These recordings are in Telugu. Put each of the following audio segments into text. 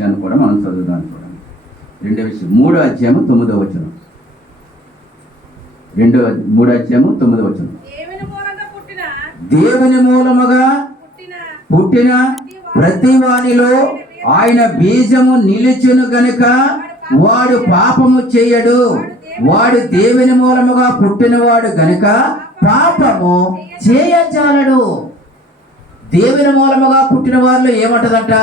విషయాన్ని కూడా మనం చదువుదాం చూడండి. రెండో విషయం 3వ అధ్యాయము 9వ వచనం. 3వ అధ్యాయము 9వ వచనం. దేవుని మూలముగా పుట్టిన ప్రతి వానిలో ఆయన బీజము నిలుచును గనుక వాడు పాపము చేయడు. వాడు దేవుని మూలముగా పుట్టినవాడు గనుక పాపము చేయజాలడు. దేవుని మూలముగా పుట్టిన వారిలో ఏముంటదంట?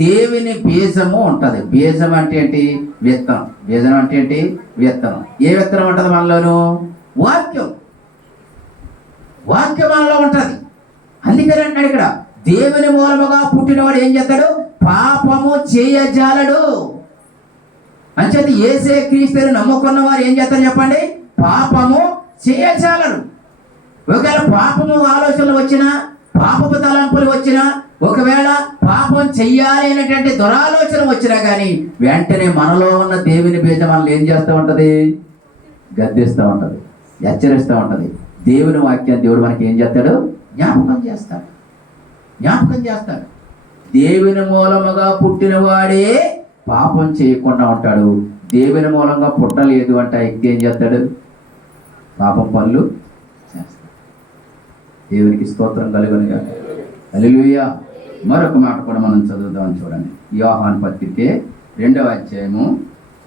దేవుని బీజము ఉంటది. బీజం అంటే ఏంటి? విత్తనం. బీజం అంటే ఏంటి? విత్తనం. ఏ విత్తనం ఉంటది మనలోను? వాక్యం. వాక్యం మనలో ఉంటది. అందుకని అంటాడు ఇక్కడ, దేవుని మూలముగా పుట్టినవాడు ఏం చేస్తాడు? పాపము చేయజాలడు. అంచేత యేసే క్రీస్తుని నమ్ముకున్న వారు ఏం చేస్తారు చెప్పండి? పాపము చేయజాలరు. ఒకవేళ పాపము ఆలోచనలు వచ్చినా, పాపపు తలంపులు వచ్చినా, ఒకవేళ పాపం చెయ్యాలి అనేటువంటి దురాలోచన వచ్చినా కానీ వెంటనే మనలో ఉన్న దేవుని బీజం మనల్ని ఏం చేస్తూ ఉంటది? గద్దిస్తూ ఉంటది, హెచ్చరిస్తూ ఉంటది. దేవుని వాక్యాన్ని దేవుడు మనకి ఏం చేస్తాడు? జ్ఞాపకం చేస్తాడు. దేవుని మూలముగా పుట్టిన వాడే పాపం చేయకుండా ఉంటాడు. దేవుని మూలంగా పుట్టలేదు అంటే వ్యక్తి ఏం చేస్తాడు? పాపం పనులు చేస్తాడు. దేవునికి స్తోత్రం కలుగునుగా. హల్లెలూయా. మరొక మాట కూడా మనం చదువుదాం చూడండి. యోహాను పత్రికే 2వ అధ్యాయము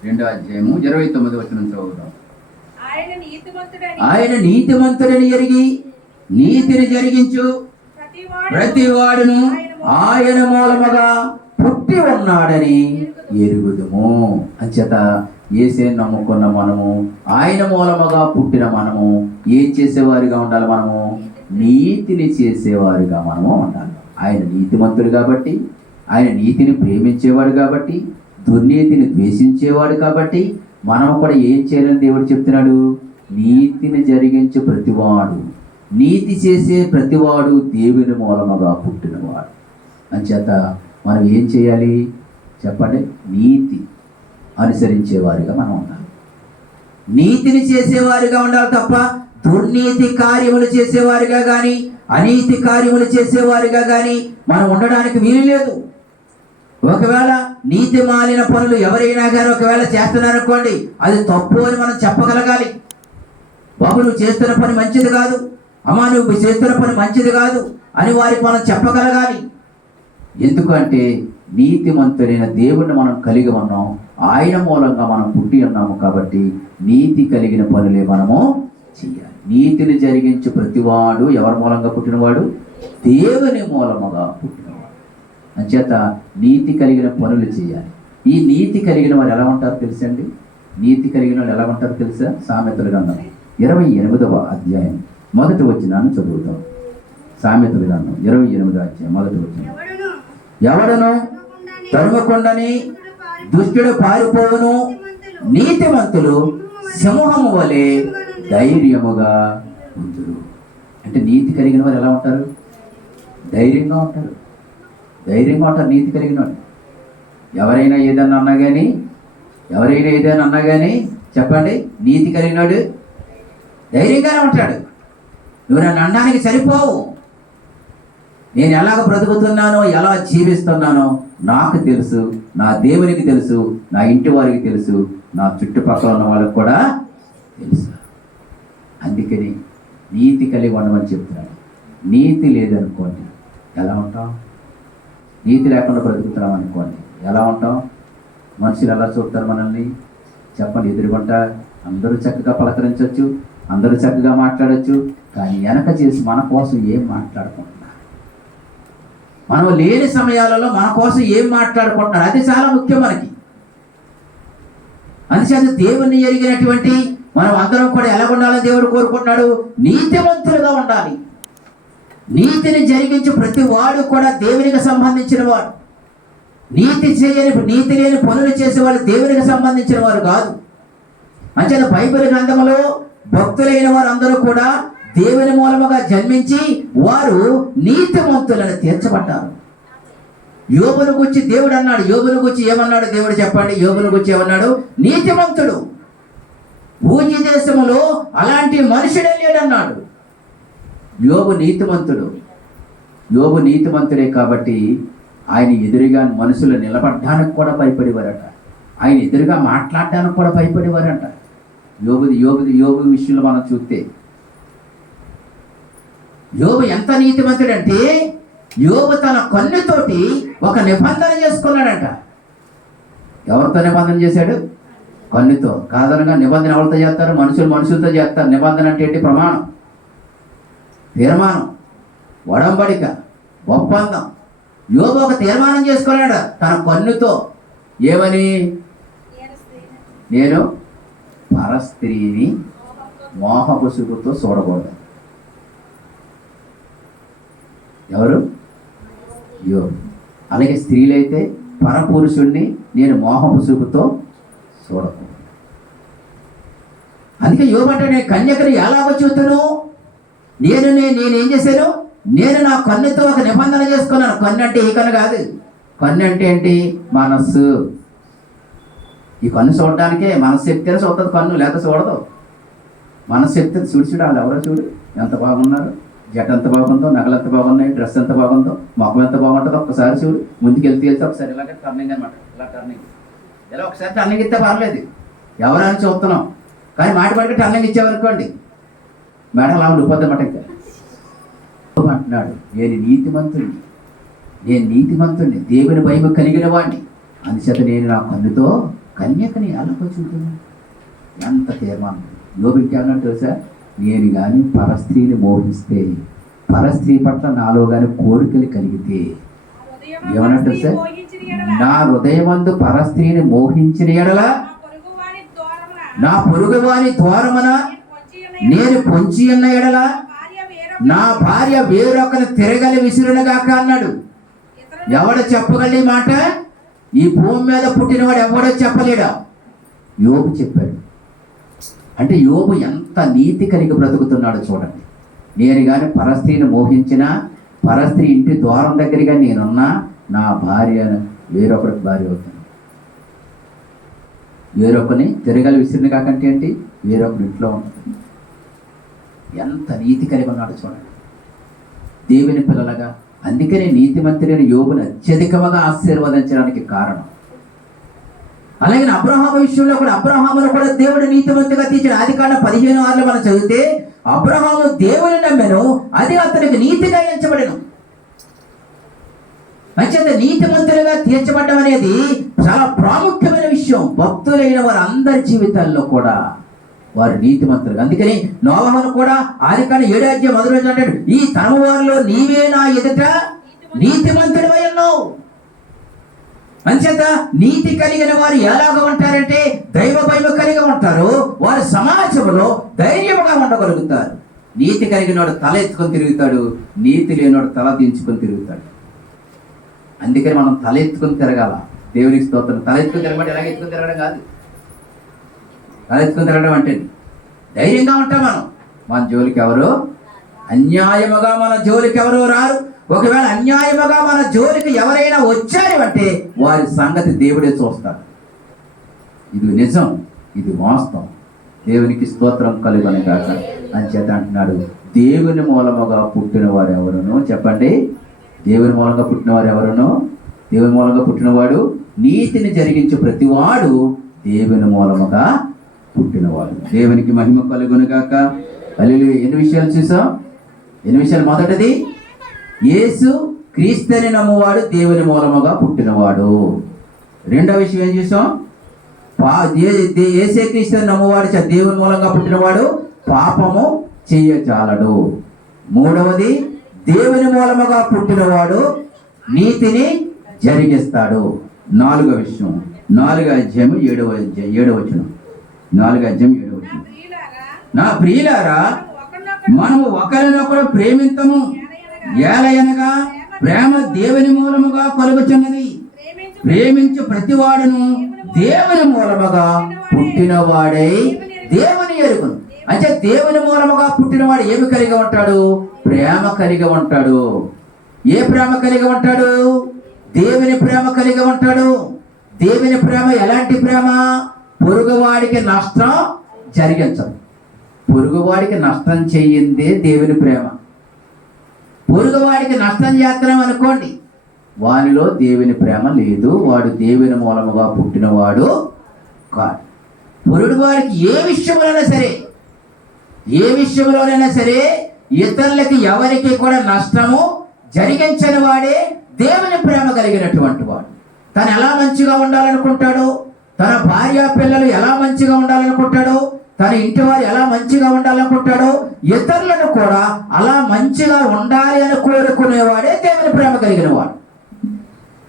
29వ వచనం చదువుదాం. ఆయన నీతిమంతుడని ఎరిగి నీతిని జరిగించు ప్రతి వాడును ఆయన మూలముగా పుట్టి ఉన్నాడని ఎరుగుదుము. అంచేత యేసే నమ్ముకున్న మనము, ఆయన మూలముగా పుట్టిన మనము ఏం చేసేవారిగా ఉండాలి? మనము నీతిని చేసేవారిగా మనము ఉండాలి. ఆయన నీతిమంతుడు కాబట్టి, ఆయన నీతిని ప్రేమించేవాడు కాబట్టి, దుర్నీతిని ద్వేషించేవాడు కాబట్టి మనం కూడా ఏం చేయాలని దేవుడు చెప్తున్నాడు? నీతిని జరిగించే ప్రతివాడు, నీతి చేసే ప్రతివాడు దేవుని మూలముగా పుట్టినవాడు. అంచేత మనం ఏం చేయాలి చెప్పండి? నీతి అనుసరించేవారిగా మనం ఉండాలి. నీతిని చేసేవారిగా ఉండాలి తప్ప దుర్నీతి కార్యములు చేసేవారిగా కానీ, అనీతి కార్యములు చేసేవారిగా కానీ మనం ఉండడానికి వీలు లేదు. ఒకవేళ నీతి మాలిన పనులు ఎవరైనా కానీ ఒకవేళ చేస్తున్నారనుకోండి, అది తప్పు అని మనం చెప్పగలగాలి. బాబు నువ్వు చేస్తున్న పని మంచిది కాదు, అమ్మా నువ్వు చేస్తున్న పని మంచిది కాదు అని వారికి మనం చెప్పగలగాలి. ఎందుకంటే నీతిమంతుడైన దేవుణ్ణి మనం కలిగి ఉన్నాం, ఆయన మూలంగా మనం పుట్టి ఉన్నాము కాబట్టి నీతి కలిగిన పనులే మనము చేయాలి. నీతిని జరిగించు ప్రతివాడు ఎవరి మూలంగా పుట్టినవాడు? దేవుని మూలముగా పుట్టినవాడు. అంచేత నీతి కలిగిన పనులు చేయాలి. ఈ నీతి కలిగిన వారు ఎలా ఉంటారో తెలుసండి? నీతి కలిగిన వాళ్ళు ఎలా ఉంటారో తెలుసా? సామెతల గ్రంథం 28వ అధ్యాయం 1వ వచనాన్ని చదువుతాం. సామెతల గ్రంథం 28వ అధ్యాయం 1వ వచనం. ఎవడను తరుమకుండని దుష్టుడు పారిపోవును, నీతిమంతులు సింహము వలె ధైర్యముగా ఉందురు. అంటే నీతి కలిగిన వారు ఎలా ఉంటారు? ధైర్యంగా ఉంటారు. నీతి కలిగిన వారు. ఎవరైనా ఏదన్నా అన్నా కానీ చెప్పండి, నీతి కలిగినాడు ధైర్యంగానే ఉంటాడు. నువ్వు నన్ను అనడానికి సరిపోవు. నేను ఎలాగ బ్రతుకుతున్నానో, ఎలా జీవిస్తున్నానో నాకు తెలుసు, నా దేవునికి తెలుసు, నా ఇంటి వారికి తెలుసు, నా చుట్టుపక్కల ఉన్న వాళ్ళకి కూడా తెలుసు. అందుకని నీతి కలిగి ఉండమని చెప్తున్నాను. నీతి లేదనుకోండి ఎలా ఉంటాం? నీతి లేకుండా బ్రతుకుతున్నాం అనుకోండి ఎలా ఉంటాం? మనుషులు ఎలా చూస్తారు మనల్ని చెప్పండి? ఎదురుకుంటా అందరూ చక్కగా పలకరించవచ్చు, అందరూ చక్కగా మాట్లాడచ్చు, కానీ వెనక చేసి మన కోసం ఏం మాట్లాడుకుంటున్నారు, మనం లేని సమయాలలో మన కోసం ఏం మాట్లాడుకుంటున్నారు, అది చాలా ముఖ్యం మనకి. అందుచేత దేవుణ్ణి ఎరిగినటువంటి మనం అందరం కూడా ఎలా ఉండాలని దేవుడు కోరుకుంటున్నాడు? నీతివంతులుగా ఉండాలి. నీతిని జరిగించి ప్రతి వాడు కూడా దేవునికి సంబంధించిన వాడు. నీతి లేని పనులు చేసేవాళ్ళు దేవునికి సంబంధించిన వారు కాదు. అంచేత బైబిల్ గ్రంథంలో భక్తులైన వారు అందరూ కూడా దేవుని మూలముగా జన్మించి వారు నీతిమంతులను తీర్చబడ్డారు. యోబును గురించి దేవుడు అన్నాడు. యోబును గురించి ఏమన్నాడు దేవుడు చెప్పండి? యోబును గురించి ఏమన్నాడు? నీతిమంతుడు. భూజి దేశములో అలాంటి మనుషుడే లేడన్నాడు. యోబు నీతిమంతుడు. యోబు నీతిమంతుడే కాబట్టి ఆయన ఎదురుగా మనుషులు నిలబడడానికి కూడా భయపడేవారట. ఆయన ఎదురుగా మాట్లాడడానికి కూడా భయపడేవారట. యోబు విషయంలో మనం చూస్తే యోబు ఎంత నీతిమంతుడంటే యోబు తన కన్నుతోటి ఒక నిబంధన చేసుకున్నాడంట. ఎవరితో నిబంధన చేశాడు? కన్నుతో. కాదనగా నిబంధన ఎవరితో చేస్తారు? మనుషులతో చేస్తారు. నిబంధన అంటే ఏంటి? ప్రమాణం, తీర్మానం, ఒడంబడిక, ఒప్పందం. యోబు ఒక తీర్మానం చేసుకున్నాడు తన కన్నుతో. ఏమని? నేను పరస్త్రీని మోహపుసుగుతో చూడకూడదు. ఎవరు? యోబు. అలాగే స్త్రీలైతే పరపురుషుణ్ణి నేను మోహపుసుగుతో చూడకూడదు. అందుకే యోబు అంటే నేను కన్యకని ఎలాగో చూతును, నేనేం చేశాను? నేను నా కన్నుతో ఒక నిబంధన చేసుకున్నాను. కన్ను అంటే ఈ కన్ను కాదు. కన్ను అంటే ఏంటి? మనస్సు. ఈ కన్ను చూడడానికే మనస్సు చెప్తేనే చూస్తుంది కన్ను, లేక చూడదు. మనస్సు చెప్తే చూడు వాళ్ళు ఎవరో చూడు ఎంత బాగున్నారు, జట్ ఎంత బాగుందో, నగలు ఎంత బాగున్నాయి, డ్రెస్ ఎంత బాగుందో, మొఖం ఎంత బాగుంటుందో ఒక్కసారి చూడు. ముందుకు వెళ్తే ఒకసారి ఇలాగే టర్నింగ్ అనమాట. ఇలా టర్నింగ్, ఇలా ఒకసారి టర్నింగ్ ఇస్తే పర్లేదు, ఎవరైనా చూస్తున్నాం. కానీ మాటి టర్నింగ్ ఇచ్చేవనుకోండి మేడం అలా ఉండిపోద్దన్నమాట. ఇంకా అంటున్నాడు, నేను నీతిమంతుడిని, దేవుని భయం కలిగిన వాడిని, అందుచేత నేను నా కన్నుతో కన్యకని అలాగో చూస్తున్నాను. ఎంత తీర్మానం. యోబుకి ఏమన్నా తెలుసా? నేను కానీ పరస్త్రీని మోహిస్తే, పరస్త్రీ పట్ల నాలో కానీ కోరికలు కలిగితే ఏమన్నా తెలుసా? నా హృదయమందు పరస్త్రీని మోహించిన ఎడల నా పొరుగువాని ద్వారమున నేను పొంచి ఉన్న ఎడల నా భార్య వేరొకరు తిరగలి విసురునుగాక అన్నాడు. ఎవడు చెప్పగలి మాట? ఈ భూమి మీద పుట్టినవాడు ఎవడో చెప్పలేడా? యోబు చెప్పాడు. అంటే యోబు ఎంత నీతి కలిగి బ్రతుకుతున్నాడో చూడండి. నేను కానీ పరస్త్రీని మోహించిన, పరస్త్రీ ఇంటి ద్వారం దగ్గరగా నేనున్నా, నా భార్య వేరొకరికి భార్య అవుతాను. వేరొకరిని తిరగలి విసిరిన కాకంటే ఏంటి? వేరొకరి ఇంట్లో ఉంటుంది. ఎంత నీతి కలిగి ఉన్నాడో చూడండి దేవుని పిల్లలుగా. అందుకనే నీతిమంతుడైన యోబుని అత్యధికంగా ఆశీర్వదించడానికి కారణం. అలాగే అబ్రహాము విషయంలో కూడా, అబ్రహామును కూడా దేవుడు నీతిమంతుగా తీర్చాడు. ఆదికాండం 15:6 మనం చదివితే అబ్రహాము దేవుని నమ్మెను, అది అతనికి నీతిగా ఎంచబడెను. అంచేత నీతిమంతులుగా తీర్చబడ్డం అనేది చాలా ప్రాముఖ్యమైన విషయం. భక్తులైన వారు అందరి జీవితాల్లో కూడా వారు నీతిమంతులు. అందుకని నోవహును కూడా ఆదికాండం 7:1 అంటాడు, ఈ తరము వారిలో నీవే నా ఎదుట నీతిమంతుడివై ఉన్నావు. అంచేత నీతి కలిగిన వారు ఎలాగ ఉంటారంటే దైవ భయం కలిగి ఉంటారు. వారు సమాజంలో ధైర్యంగా ఉండగలుగుతారు. నీతి కలిగిన వాడు తల ఎత్తుకొని తిరుగుతాడు, నీతి లేనివాడు తల దించుకొని తిరుగుతాడు. అందుకని మనం తల ఎత్తుకొని తిరగాల. దేవునికి స్తోత్రం. తల ఎత్తుకొని తిరగబడి ఎలాగ ఎత్తుకొని తిరగడం కాదు. తల ఎత్తుకొని తిరగడం అంటే ధైర్యంగా ఉంటాం మనం. మన జోలికి ఎవరు అన్యాయముగా మన జోలికి ఎవరు రారు. ఒకవేళ అన్యాయముగా మన జోలికి ఎవరైనా వచ్చారు అంటే వారి సంగతి దేవుడే చూస్తాడు. ఇది నిజం, ఇది వాస్తవం. దేవునికి స్తోత్రం కలుగును గాక. అంచేత అంటున్నాడు, దేవుని మూలముగా పుట్టిన వారు ఎవరును? చెప్పండి, దేవుని మూలంగా పుట్టినవారు ఎవరును? దేవుని మూలంగా పుట్టినవాడు, నీతిని జరిగించు ప్రతివాడు దేవుని మూలముగా పుట్టినవాడు. దేవునికి మహిమ కలుగును గాక. హల్లెలూయా. ఎన్ని విషయాలు చూసాం? ఎన్ని విషయాలు? మొదటిది, యేసు క్రీస్తుని నమ్మువాడు దేవుని మూలముగా పుట్టినవాడు. రెండవ విషయం ఏం చూసాం? యేసే క్రీస్తుని నమ్మువాడు దేవుని మూలంగా పుట్టినవాడు పాపము చెయ్యజాలడు. మూడవది, దేవుని మూలముగా పుట్టినవాడు నీతిని జరిగిస్తాడు. నాలుగవ విషయం, 4:7. నా ప్రియులారా, మనము ఒకరినొకరు ప్రేమింతము, ఏలయనగా ప్రేమ దేవుని మూలముగా కలుగుచున్నది. ప్రేమించు ప్రతివాడును దేవుని మూలముగా పుట్టినవాడై దేవుని ఎరుగును. అంటే దేవుని మూలముగా పుట్టినవాడు ఏమి కలిగి ఉంటాడు? ప్రేమ కలిగి ఉంటాడు. ఏ ప్రేమ కలిగి ఉంటాడు? దేవుని ప్రేమ కలిగి ఉంటాడు. దేవుని ప్రేమ ఎలాంటి ప్రేమ? పొరుగువాడికి నష్టం జరిగించదు. పొరుగువాడికి నష్టం చెయ్యిందే దేవుని ప్రేమ. పొరుగువాడికి నష్టం చేస్తున్నాం అనుకోండి, వానిలో దేవుని ప్రేమ లేదు, వాడు దేవుని మూలముగా పుట్టినవాడు కాదు. పురుడు వారికి ఏ విషయంలోనైనా సరే ఇతరులకి ఎవరికి కూడా నష్టము జరిగించని వాడే దేవుని ప్రేమ కలిగినటువంటి వాడు. తను ఎలా మంచిగా ఉండాలనుకుంటాడో, తన భార్య పిల్లలు ఎలా మంచిగా ఉండాలనుకుంటాడో, తన ఇంటి వారు ఎలా మంచిగా ఉండాలనుకుంటాడో, ఇతరులను కూడా అలా మంచిగా ఉండాలి అని కోరుకునేవాడే దేవుని ప్రేమ కలిగిన వాడు.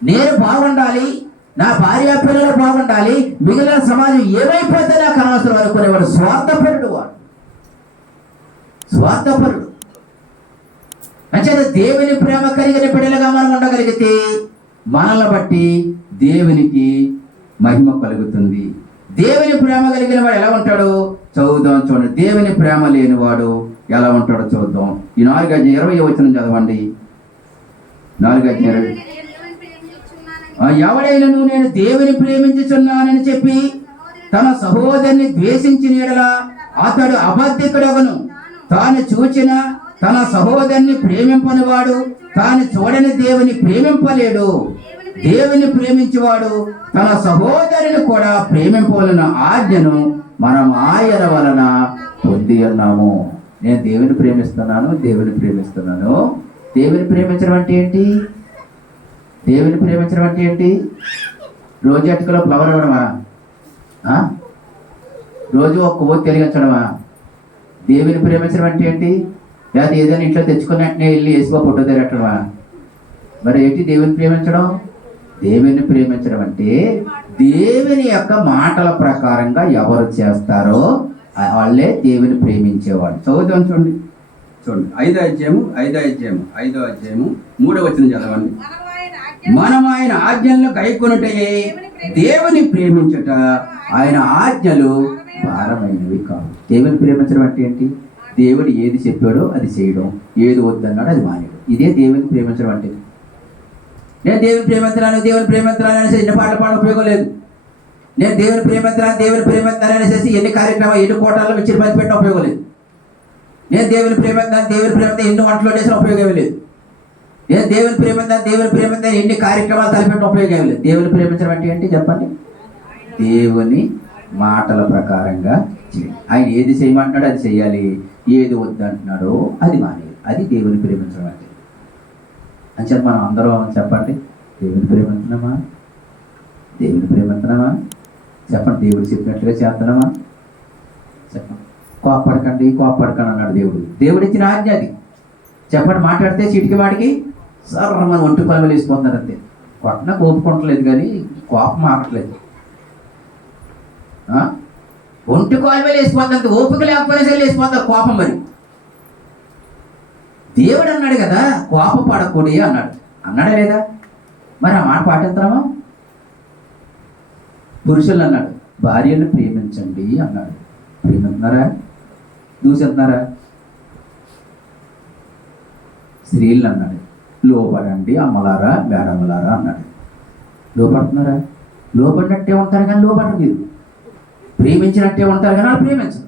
నేను బాగుండాలి, నా భార్య పిల్లలు బాగుండాలి, మిగిలిన సమాజం ఏమైపోతే నాకు అనవసరం అనుకునేవాడు స్వార్థపరుడు. అంటే దేవుని ప్రేమ కలిగిన బిడ్డలుగా మనం ఉండగలిగితే మనల్ని బట్టి దేవునికి మహిమ కలుగుతుంది. దేవుని ప్రేమ కలిగిన వాడు ఎలా ఉంటాడో చదువుదాం, చూడండి. దేవుని ప్రేమ లేనివాడు ఎలా ఉంటాడో చూద్దాం. ఈ 4:20 వచనం చదవండి. 4:20. ఎవడైనను నేను దేవుని ప్రేమించుచున్నానని చెప్పి తన సహోదరుని ద్వేషించిన యెడల అతడు అబద్ధికుడగును. తాను చూచిన తన సహోదరుని ప్రేమింపనివాడు తాను చూడని దేవుని ప్రేమింపలేడు. దేవుని ప్రేమించేవాడు తన సహోదరుని కూడా ప్రేమింపవలన ఆజ్ఞను మనం ఆయన వలన పొంది ఉన్నాము. నేను దేవుని ప్రేమిస్తున్నాను. దేవుని ప్రేమించడం అంటే ఏంటి? దేవుని ప్రేమించడం అంటే ఏంటి? రోజు అటుకలో ఫ్లవర్ ఇవ్వడమా? రోజు ఒక్క ఓ తెలిగించడమా? దేవుని ప్రేమించడం అంటే ఏంటి? లేదా ఏదైనా ఇంట్లో తెచ్చుకుని వెంటనే వెళ్ళి వేసుకో ఫోటో తిరగటమా? మరి ఏంటి దేవుని ప్రేమించడం? దేవుని ప్రేమించడం అంటే దేవుని యొక్క మాటల ప్రకారంగా ఎవరు చేస్తారో వాళ్ళే దేవుని ప్రేమించేవాడు. చదువుతాం చూడండి. 5వ అధ్యాయము 3వ వచనం చదవండి. మనం ఆయన ఆజ్ఞలను గైకొనుటే దేవుని ప్రేమించుట, ఆయన ఆజ్ఞలు భారమైనవి కావు. దేవుని ప్రేమించడం అంటే ఏంటి? దేవుడు ఏది చెప్పాడో అది చేయడం, ఏది వద్దన్నాడో అది మానేయడం. ఇదే దేవుని ప్రేమించడం అంటే. నేను దేవుని ప్రేమించాలని అనేసి ఎన్ని పాటలు పాడ ఉపయోగం లేదు. నేను దేవుని ప్రేమించాలని అనేసి ఎన్ని కార్యక్రమాలు ఎన్ని కోటాల్లో మిచ్చిరి పది పెట్టిన ఉపయోగం లేదు. నేను దేవుని ప్రేమించాలని ఎన్ని వంటలు చేసిన ఉపయోగం లేదు. నేను దేవుని ప్రేమించాలని ఎన్ని కార్యక్రమాలు తలపెట్టిన ఉపయోగం లేదు. దేవుని ప్రేమించడం అంటే ఏంటి చెప్పండి? దేవుని మాటల ప్రకారంగా చేయాలి. ఆయన ఏది చేయమంటున్నాడో అది చేయాలి, ఏది వద్దంటున్నాడో అది మానేయాలి. అది దేవుని ప్రేమించడం అంటే. అంచేత మనం అందరం చెప్పండి, దేవుని ప్రేమిస్తున్నామా? చెప్పండి. దేవుడు చెప్పినట్లుగా చేస్తున్నామా? చెప్పండి. కోప్పడకండి అన్నాడు దేవుడు. దేవుడు ఇచ్చిన ఆజ్ఞ అది. చెప్పండి. మాట్లాడితే చీటికి వాడికి సార్ మనం ఒంటి పనులు వేసిపోతున్నారు అంతే. కొట్టన కోపుకుంటలేదు కానీ కోపం ఆగట్లేదు. ఒంటి కాలువలు వేసిపోతుంది, ఓపిక లేకపోయినా సరే వేసిపోతారు కోపం. మరి దేవుడు అన్నాడు కదా కోపం పడకూడి అన్నాడా లేదా? మరి ఆ మాట పాటిస్తామా? పురుషులు అన్నాడు భార్యను ప్రేమించండి అన్నాడు. ప్రేమిస్తున్నారా? దూసేస్తున్నారా? స్త్రీలను అన్నాడు లోపడండి అమ్మలారా మేడమ్మలారా అన్నాడు. లోపడుతున్నారా? లోపడినట్టే ఉంటారు కానీ లోపడరు. మీరు ప్రేమించినట్టే ఉంటారు కానీ వాళ్ళు ప్రేమించరు.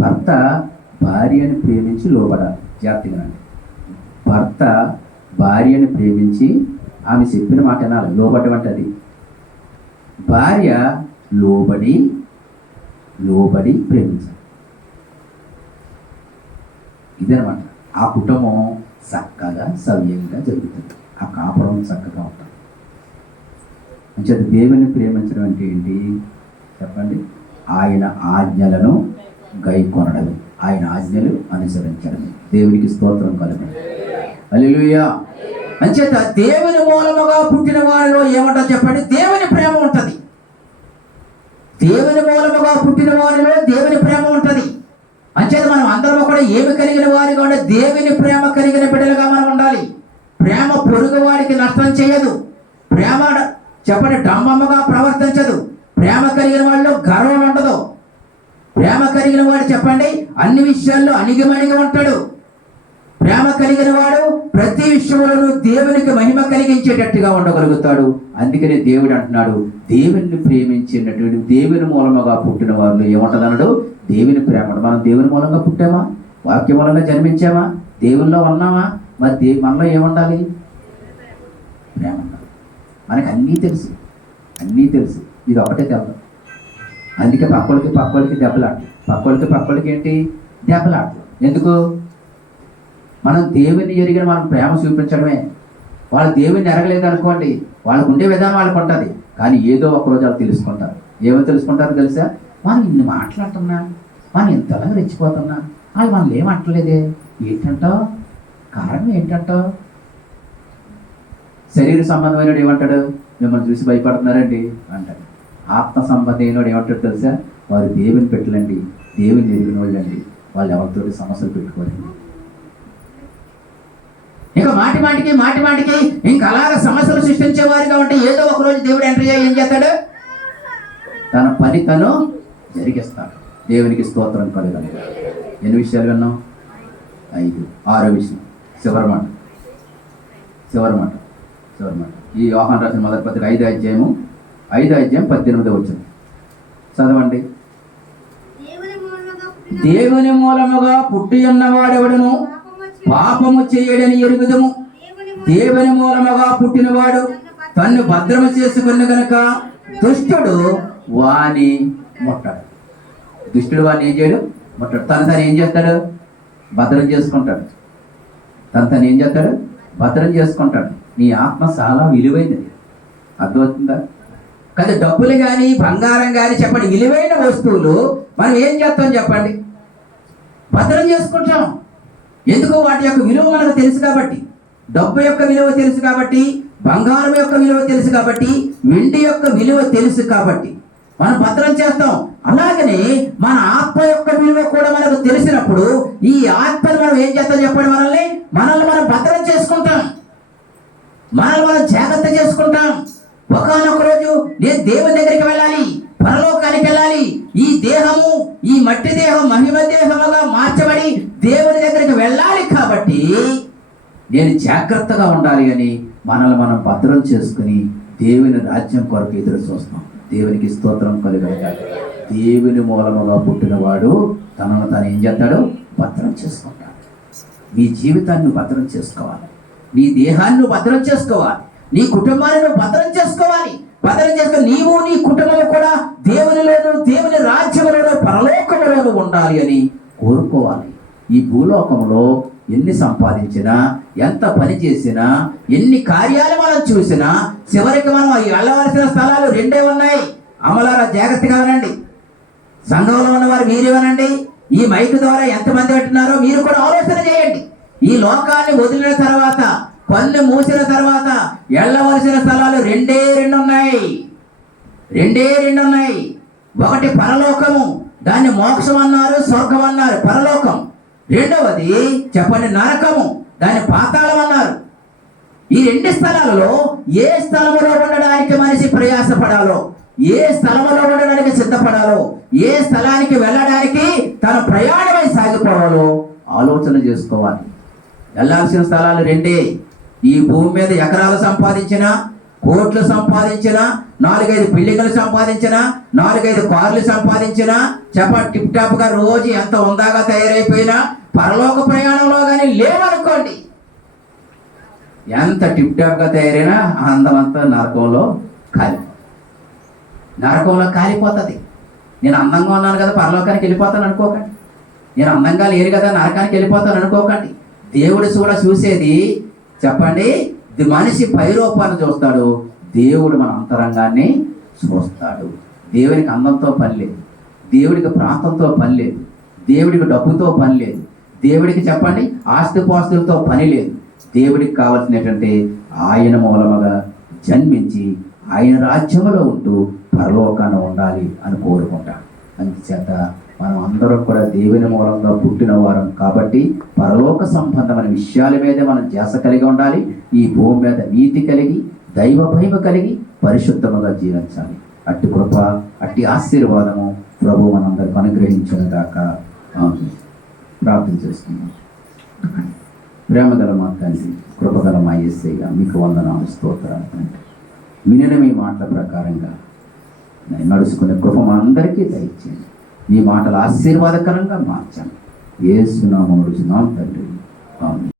భర్త భార్యని ప్రేమించి లోబడాలి. జాగ్రత్తగా అండి. భర్త భార్యని ప్రేమించి ఆమె చెప్పిన మాట వినాలి. లోబడడం అంటే అది. భార్య లోబడి ప్రేమించాలి. ఇదనమాట. ఆ కుటుంబం చక్కగా సవ్యంగా జరుగుతుంది. ఆ కాపురం చక్కగా ఉంటుంది. అంటే దేవుని ప్రేమించడం అంటే ఏంటి చెప్పండి? ఆయన ఆజ్ఞలను గైకొనడమే, ఆయన ఆజ్ఞలు అనుసరించడమే. దేవునికి స్తోత్రం కలుగును. హల్లెలూయా. అంచేత దేవుని మూలముగా పుట్టిన వారిలో ఏమంటారు చెప్పండి? దేవుని ప్రేమ ఉంటుంది. దేవుని మూలముగా పుట్టిన వారిలో దేవుని ప్రేమ ఉంటుంది. అంచేత మనం అందరం కూడా ఏమి కలిగిన వారిగా ఉండే దేవుని ప్రేమ కలిగిన బిడ్డలుగా మనం ఉండాలి. ప్రేమ పొరుగు వాడికి నష్టం చేయదు. ప్రేమ చెప్పండి డంబమ్మగా ప్రవర్తించదు. ప్రేమ కలిగిన వాళ్ళు గర్వం ఉండదు. ప్రేమ కలిగిన వాడు చెప్పండి అన్ని విషయాల్లో అణిగిమణిగి ఉంటాడు. ప్రేమ కలిగిన వాడు ప్రతి విషయంలోనూ దేవునికి మహిమ కలిగించేటట్టుగా ఉండగలుగుతాడు. అందుకనే దేవుడు అంటున్నాడు దేవుని ప్రేమించినటువంటి దేవుని మూలముగా పుట్టిన వారిలో ఏముంటదన్నాడు? దేవుని ప్రేమ. మనం దేవుని మూలంగా పుట్టామా? వాక్య మూలంగా జన్మించామా? దేవుల్లో ఉన్నామా? మరి మనలో ఏముండాలి? ప్రేమ ఉండాలి. మనకు అన్నీ తెలుసు, అన్నీ తెలుసు, ఇది ఒకటే దెబ్బ. అందుకే పక్కోళ్ళకి దెబ్బలాటలు, పక్కోళ్ళకి ఏంటి దెబ్బలాటలు. ఎందుకు? మనం దేవుని ఎరిగిన మనం ప్రేమ చూపించడమే. వాళ్ళు దేవుని ఎరగలేదు అనుకోండి, వాళ్ళకు ఉండే విధానం వాళ్ళకు ఉంటుంది, కానీ ఏదో ఒకరోజు వాళ్ళు తెలుసుకుంటారు. ఏమో తెలుసుకుంటారో తెలుసా? మనం ఇన్ని మాట్లాడుతున్నా, మనం ఇంతలా రెచ్చిపోతున్నా, వాళ్ళు మనల్ని ఏమంటలేదే, ఏంటంటావు? కారణం ఏంటంటావు? శరీర సంబంధమైన ఏమంటాడు? మిమ్మల్ని చూసి భయపడుతున్నారండి అంటాడు. ఆత్మ సంబంధమైన ఏమంటాడు తెలుసా? వారు దేవుని పెట్టలండి, దేవుని ఎరిగిన వాళ్ళండి, వాళ్ళు ఎవరితో సమస్యలు పెట్టుకోరండి. ఇంకా మాటిమాటికి ఇంకా అలాగ సమస్యలు సృష్టించేవారిగా ఉంటే ఏదో ఒక రోజు దేవుడు ఎంటర్ అయ్యి ఏం చేస్తాడు? తన పని తను జరిగిస్తాడు. దేవునికి స్తోత్రం కలుగాలి. ఎన్ని విషయాలు విన్నాం? 5. 6వ విషయం చివరి మాట. ఈ యోహాను రాసిన మొదటి పత్రిక 5వ అధ్యాయం 18వ వచనం చదవండి. దేవుని మూలముగా పుట్టి ఉన్నవాడెవడును పాపము చేయడని ఎరుగుదము. దేవుని మూలముగా పుట్టినవాడు తన్ను భద్రము చేసుకున్న గనుక దుష్టుడు వాని ముట్టడు. దుష్టుడు వాడిని ఏం చేయడు? ముట్టడు. తను ఏం చేస్తాడు? భద్రం చేసుకుంటాడు. తను ఏం చేస్తాడు? భద్రం చేసుకుంటాడు. నీ ఆత్మ చాలా విలువైనది, అర్థమవుతుందా? కదా డబ్బులు కానీ బంగారం కానీ చెప్పండి, విలువైన వస్తువులు మనం ఏం చేస్తాం చెప్పండి? భద్రం చేసుకుంటాం. ఎందుకు? వాటి యొక్క విలువ మనకు తెలుసు కాబట్టి, డబ్బు యొక్క విలువ తెలుసు కాబట్టి, బంగారం యొక్క విలువ తెలుసు కాబట్టి, వెండి యొక్క విలువ తెలుసు కాబట్టి మనం భద్రం చేస్తాం. అలాగనే మన ఆత్మ యొక్క విలువ కూడా మనకు తెలిసినప్పుడు ఈ ఆత్మను మనం ఏం చేస్తాం చెప్పండి? మనల్ని మనం భద్రం చేసుకుంటాం, మనల్ని మనం జాగ్రత్త చేసుకుంటాం. ఒకానొక రోజు నేను దేవుని దగ్గరికి వెళ్ళాలి, పరలోకానికి వెళ్ళాలి. ఈ దేహము, ఈ మట్టి దేహం మహిమ దేహముగా మార్చబడి దేవుని దగ్గరికి వెళ్ళాలి. కాబట్టి నేను జాగ్రత్తగా ఉండాలి అని మనల్ని మనం భద్రం చేసుకుని దేవుని రాజ్యం కొరకు ఎదురు చూస్తాం. దేవునికి స్తోత్రం కలుగాలి. దేవుని మూలముగా పుట్టినవాడు తనను తాను ఏం చేస్తాడు? భద్రం చేసుకుంటాడు. నీ జీవితాన్ని భద్రం చేసుకోవాలి, నీ దేహాన్ని భద్రం చేసుకోవాలి, నీ కుటుంబాన్ని నువ్వు భద్రం చేసుకోవాలి. భద్రం చేసుకుని నీవు నీ కుటుంబం కూడా దేవునిలోను, దేవుని రాజ్యంలోను, పరలోకములోను ఉండాలి అని కోరుకోవాలి. ఈ భూలోకంలో ఎన్ని సంపాదించినా, ఎంత పని చేసినా, ఎన్ని కార్యాలు మనం చూసినా, చివరికి మనం వెళ్ళవలసిన స్థలాలు 2 ఉన్నాయి. అమలారా జాగ్రత్తగా వినండి. సంఘంలో ఉన్నవారు మీరు వినండి. ఈ మైక్ ద్వారా ఎంతమంది వింటున్నారో మీరు కూడా ఆలోచన చేయండి. ఈ లోకాన్ని వదిలిన తర్వాత, పన్ను మూసిన తర్వాత వెళ్ళవలసిన స్థలాలు 2 ఉన్నాయి. 2 ఉన్నాయి. ఒకటి పరలోకము, దాన్ని మోక్షం అన్నారు, స్వర్గం అన్నారు, పరలోకం. రెండవది చెప్పండి నరకము, దాన్ని పాతాళం అన్నారు. ఈ 2 స్థలాలలో ఏ స్థలములో ఉండడానికి మనిషి ప్రయాసపడాలో, ఏ స్థలములో ఉండడానికి సిద్ధపడాలో, ఏ స్థలానికి వెళ్ళడానికి తన ప్రయాణమై సాగిపోవాలో ఆలోచన చేసుకోవాలి. వెళ్ళాల్సిన స్థలాలు 2. ఈ భూమి మీద ఎకరాలు సంపాదించినా, కోట్లు సంపాదించినా, 4-5 బిల్డింగ్లు సంపాదించినా, 4-5 కార్లు సంపాదించినా, చెప్పండి టిప్ టాప్ గా రోజు ఎంత ఉందాగా తయారైపోయినా పరలోక ప్రయాణంలో కానీ లేవనుకోండి, ఎంత టిప్ టాప్ గా తయారైనా అందమంతా నరకంలో కాలిపోతుంది. నేను అందంగా ఉన్నాను కదా పరలోకానికి వెళ్ళిపోతాను అనుకోకండి. నేను అందంగా లేరు కదా నరకానికి వెళ్ళిపోతాను అనుకోకండి. దేవుడు కూడా చూసేది చెప్పండి, మనిషి పైరూపాన్ని చూస్తాడు, దేవుడు మన అంతరంగాన్ని చూస్తాడు. దేవునికి అందంతో పని లేదు, దేవుడికి ప్రాంతంతో పని లేదు, దేవుడికి డబ్బుతో పని లేదు, దేవుడికి చెప్పండి ఆస్తిపాస్తులతో పని లేదు. దేవుడికి కావాల్సినటువంటి ఆయన మూలముగా జన్మించి ఆయన రాజ్యంలో ఉంటూ పరలోకాన్ని ఉండాలి అని కోరుకుంటాం. అందుచేత మనం అందరం కూడా దేవుని మూలంగా పుట్టిన వారం కాబట్టి పరలోక సంబంధమైన విషయాల మీద మనం ధ్యాస కలిగి ఉండాలి. ఈ భూమి మీద నీతి కలిగి, దైవ భయం కలిగి పరిశుద్ధముగా జీవించాలి. అట్టి కృప, అట్టి ఆశీర్వాదము ప్రభు మనందరికి అనుగ్రహించుగాక. ప్రార్థన చేస్తున్నాం. ప్రేమగల మా తండ్రి, కృపగల మా యేసయ్య, మీకు వందనాలు, స్తోత్రాలు తండ్రి. వినిన మీ మాటల ప్రకారంగా నడుచుకునే కృప మా అందరికీ దయచేయండి. మీ మాటలు ఆశీర్వాదకరంగా మార్చండి. యేసు నామములో తండ్రి, ఆమేన్.